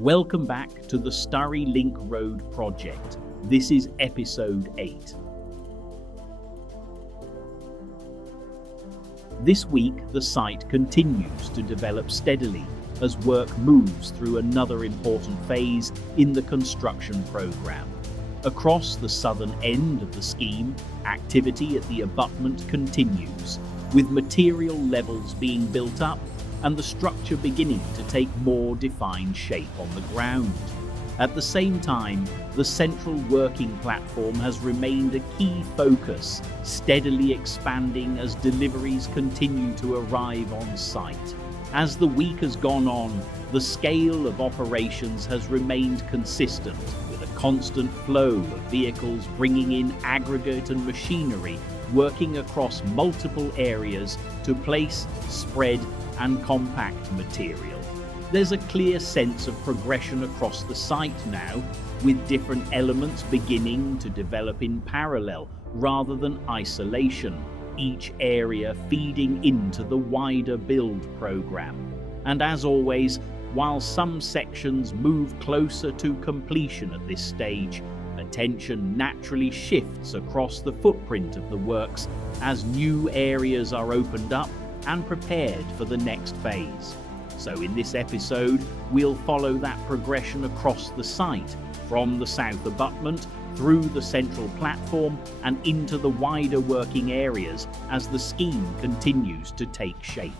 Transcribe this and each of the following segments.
Welcome back to the Sturry Link Road project. This is episode 8. This week, the site continues to develop steadily as work moves through another important phase in the construction program. Across the southern end of the scheme, activity at the abutment continues, with material levels being built up and the structure beginning to take more defined shape on the ground. At the same time, the central working platform has remained a key focus, steadily expanding as deliveries continue to arrive on site. As the week has gone on, the scale of operations has remained consistent, with a constant flow of vehicles bringing in aggregate and machinery, working across multiple areas to place, spread, and compact material. There's a clear sense of progression across the site now, with different elements beginning to develop in parallel rather than isolation, each area feeding into the wider build program. And as always, while some sections move closer to completion at this stage, attention naturally shifts across the footprint of the works as new areas are opened up and prepared for the next phase. So in this episode, we'll follow that progression across the site, from the south abutment through the central platform and into the wider working areas as the scheme continues to take shape.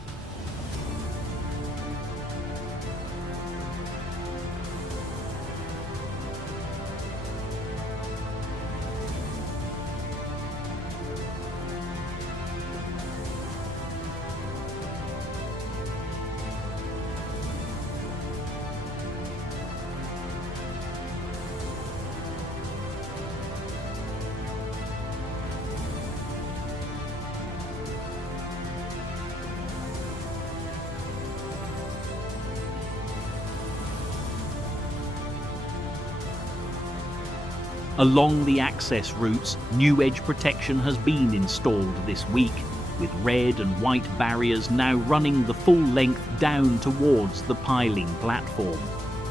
Along the access routes, new edge protection has been installed this week, with red and white barriers now running the full length down towards the piling platform.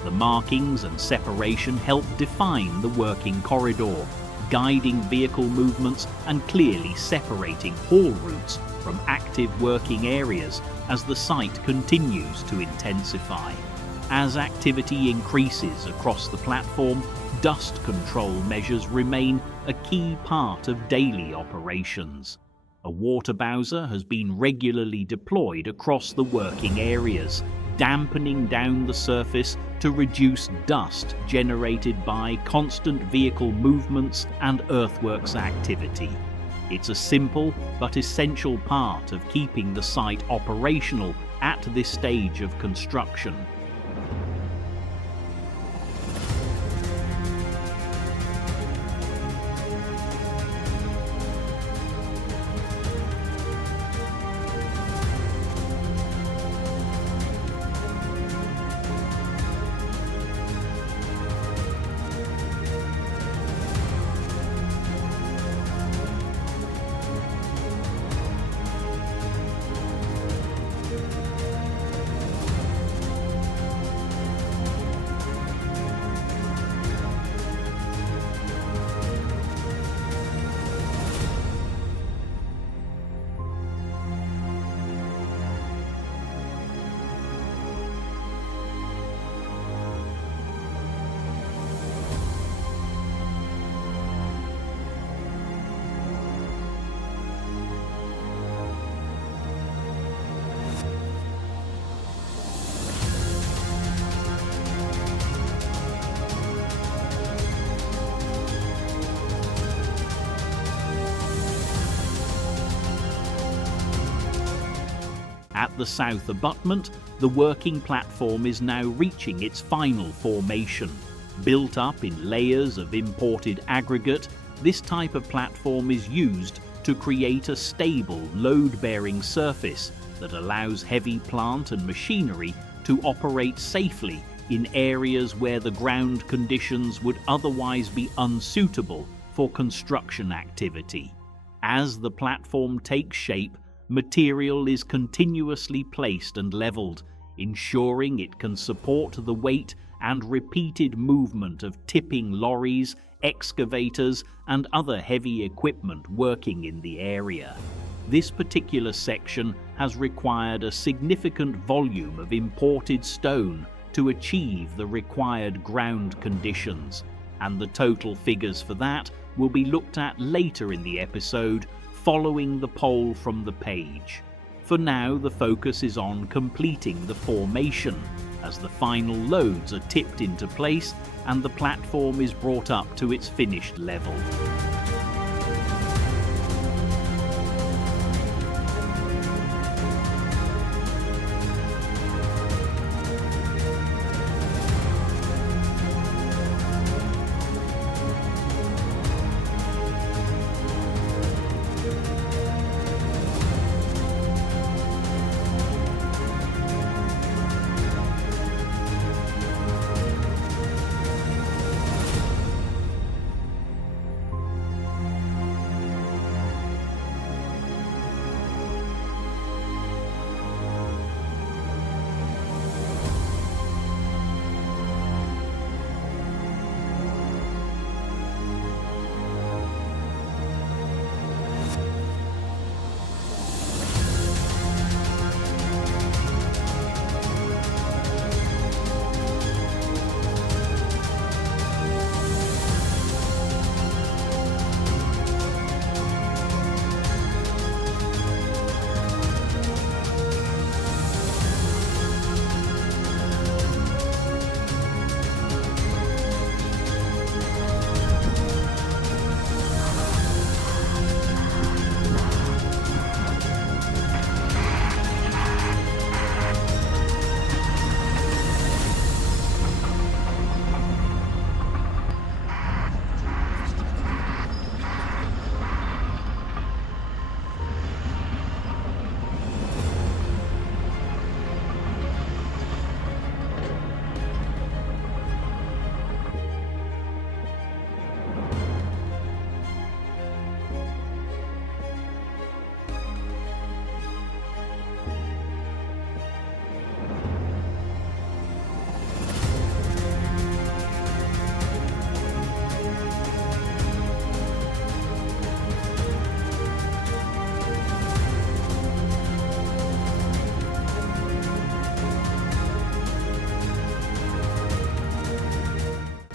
The markings and separation help define the working corridor, guiding vehicle movements and clearly separating haul routes from active working areas as the site continues to intensify. As activity increases across the platform, dust control measures remain a key part of daily operations. A water bowser has been regularly deployed across the working areas, dampening down the surface to reduce dust generated by constant vehicle movements and earthworks activity. It's a simple but essential part of keeping the site operational at this stage of construction. At the south abutment, the working platform is now reaching its final formation. Built up in layers of imported aggregate, this type of platform is used to create a stable, load-bearing surface that allows heavy plant and machinery to operate safely in areas where the ground conditions would otherwise be unsuitable for construction activity. As the platform takes shape, material is continuously placed and levelled, ensuring it can support the weight and repeated movement of tipping lorries, excavators, and other heavy equipment working in the area. This particular section has required a significant volume of imported stone to achieve the required ground conditions, and the total figures for that will be looked at later in the episode following the poll from the page. For now, the focus is on completing the formation, as the final loads are tipped into place and the platform is brought up to its finished level.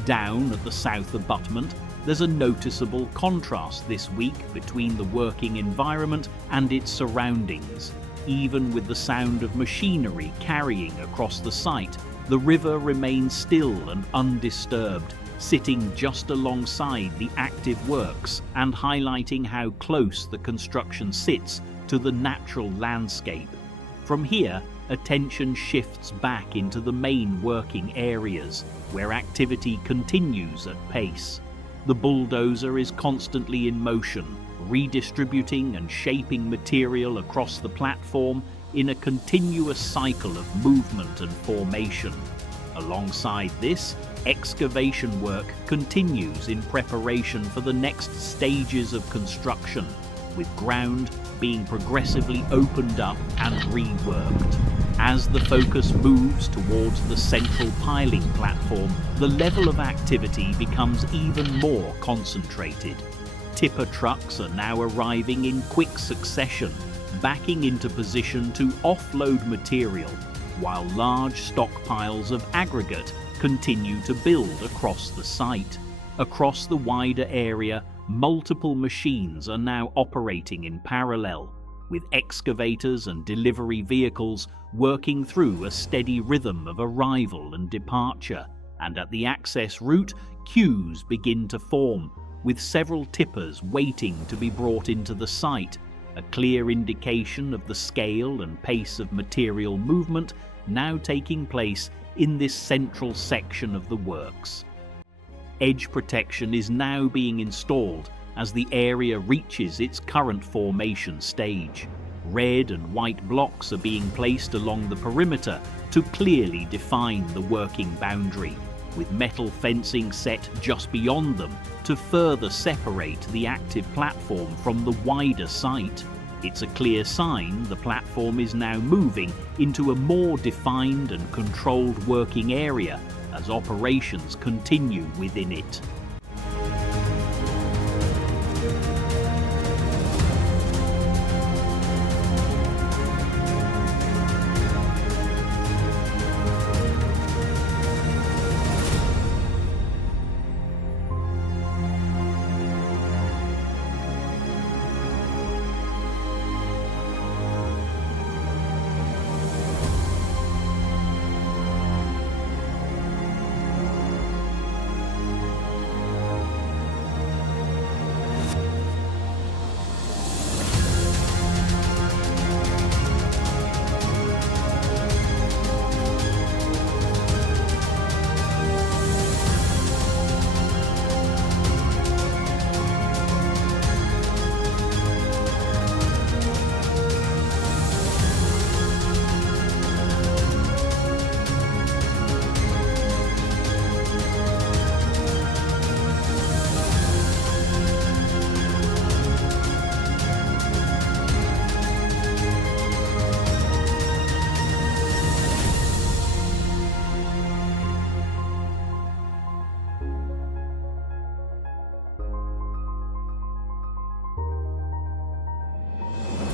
Down at the south abutment, there's a noticeable contrast this week between the working environment and its surroundings. Even with the sound of machinery carrying across the site, the river remains still and undisturbed, sitting just alongside the active works and highlighting how close the construction sits to the natural landscape. From here, attention shifts back into the main working areas, where activity continues at pace. The bulldozer is constantly in motion, redistributing and shaping material across the platform in a continuous cycle of movement and formation. Alongside this, excavation work continues in preparation for the next stages of construction, with ground being progressively opened up and reworked. As the focus moves towards the central piling platform, the level of activity becomes even more concentrated. Tipper trucks are now arriving in quick succession, backing into position to offload material, while large stockpiles of aggregate continue to build across the site. Across the wider area, multiple machines are now operating in parallel, with excavators and delivery vehicles working through a steady rhythm of arrival and departure, and at the access route, queues begin to form, with several tippers waiting to be brought into the site, a clear indication of the scale and pace of material movement now taking place in this central section of the works. Edge protection is now being installed as the area reaches its current formation stage. Red and white blocks are being placed along the perimeter to clearly define the working boundary, with metal fencing set just beyond them to further separate the active platform from the wider site. It's a clear sign the platform is now moving into a more defined and controlled working area, as operations continue within it.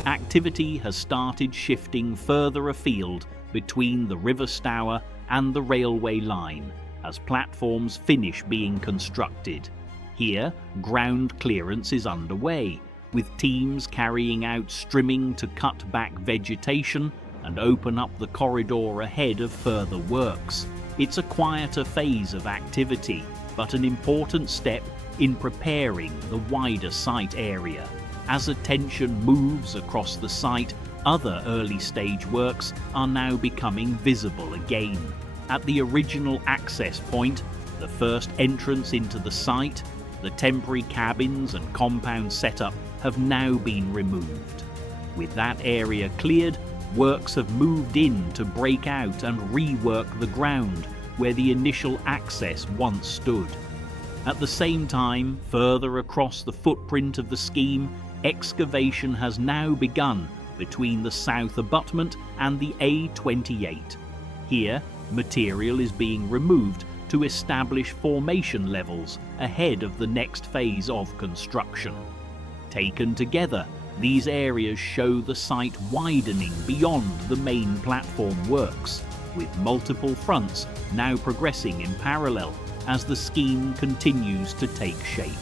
Activity has started shifting further afield between the river Stour and the railway line as platforms finish being constructed. Here, ground clearance is underway, with teams carrying out strimming to cut back vegetation and open up the corridor ahead of further works. It's a quieter phase of activity, but an important step in preparing the wider site area. As attention moves across the site, other early stage works are now becoming visible again. At the original access point, the first entrance into the site, the temporary cabins and compound setup have now been removed. With that area cleared, works have moved in to break out and rework the ground where the initial access once stood. At the same time, further across the footprint of the scheme, excavation has now begun between the south abutment and the A28. Here, material is being removed to establish formation levels ahead of the next phase of construction. Taken together, these areas show the site widening beyond the main platform works, with multiple fronts now progressing in parallel as the scheme continues to take shape.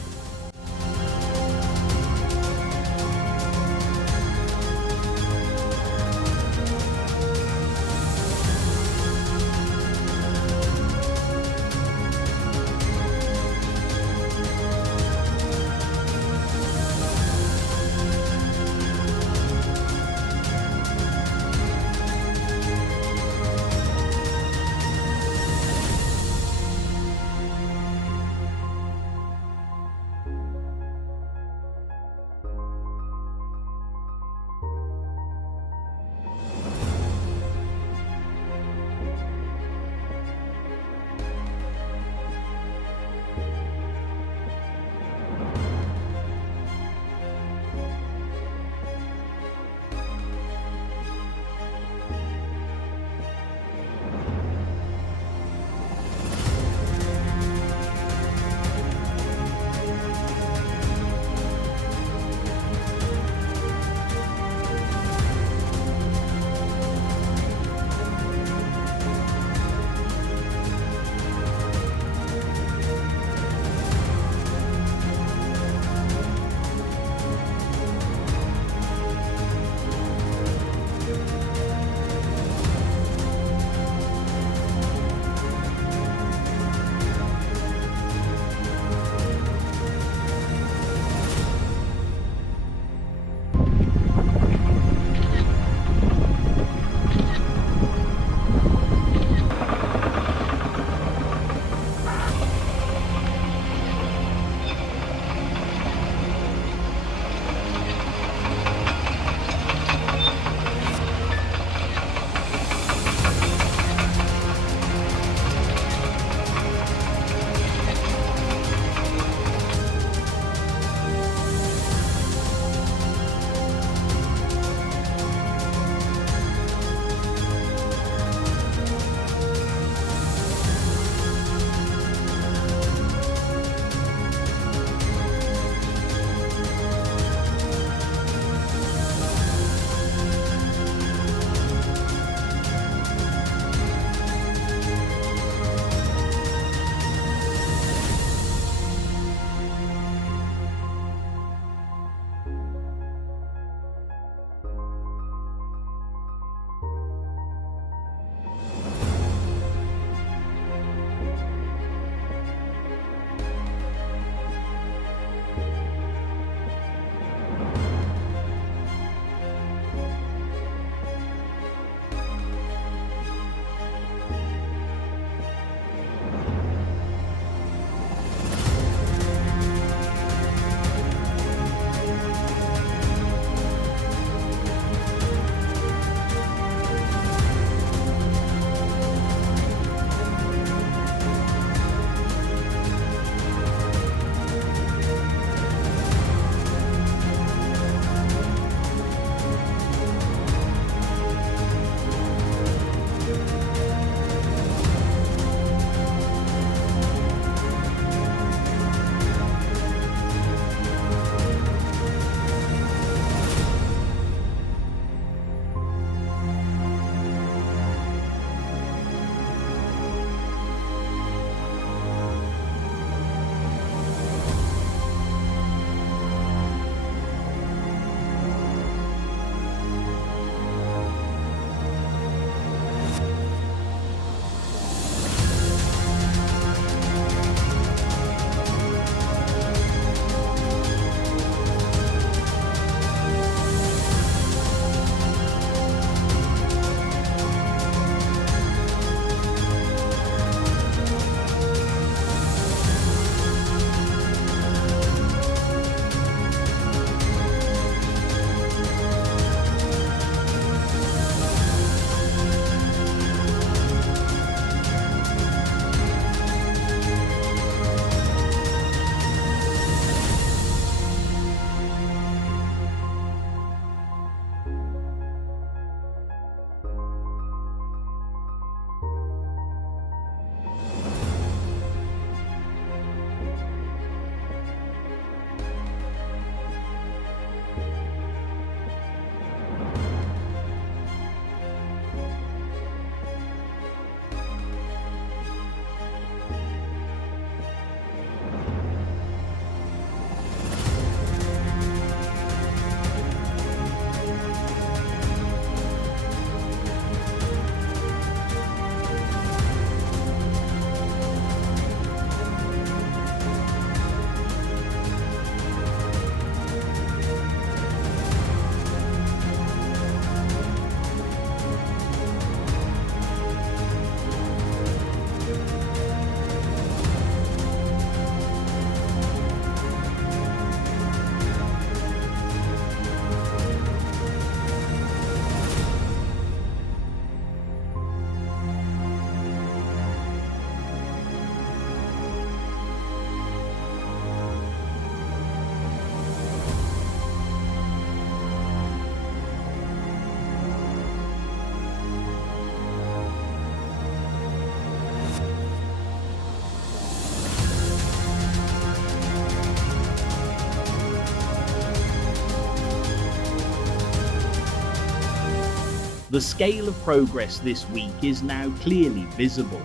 The scale of progress this week is now clearly visible.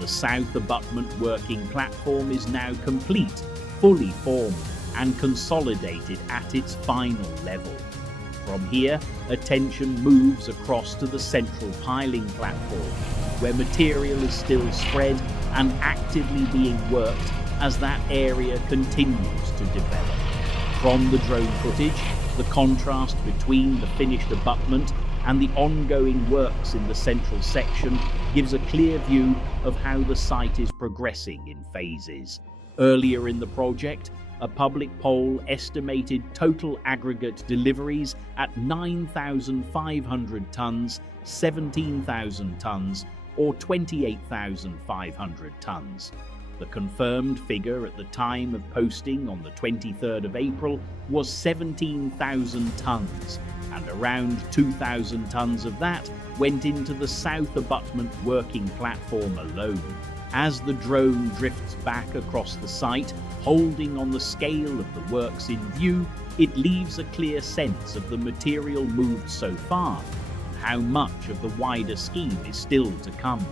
The south abutment working platform is now complete, fully formed and consolidated at its final level. From here, attention moves across to the central piling platform, where material is still spread and actively being worked as that area continues to develop. From the drone footage, the contrast between the finished abutment and the ongoing works in the central section gives a clear view of how the site is progressing in phases. Earlier in the project, a public poll estimated total aggregate deliveries at 9,500 tonnes, 17,000 tonnes, or 28,500 tonnes. The confirmed figure at the time of posting on the 23rd of April was 17,000 tonnes, and around 2,000 tonnes of that went into the south abutment working platform alone. As the drone drifts back across the site, holding on the scale of the works in view, it leaves a clear sense of the material moved so far, and how much of the wider scheme is still to come.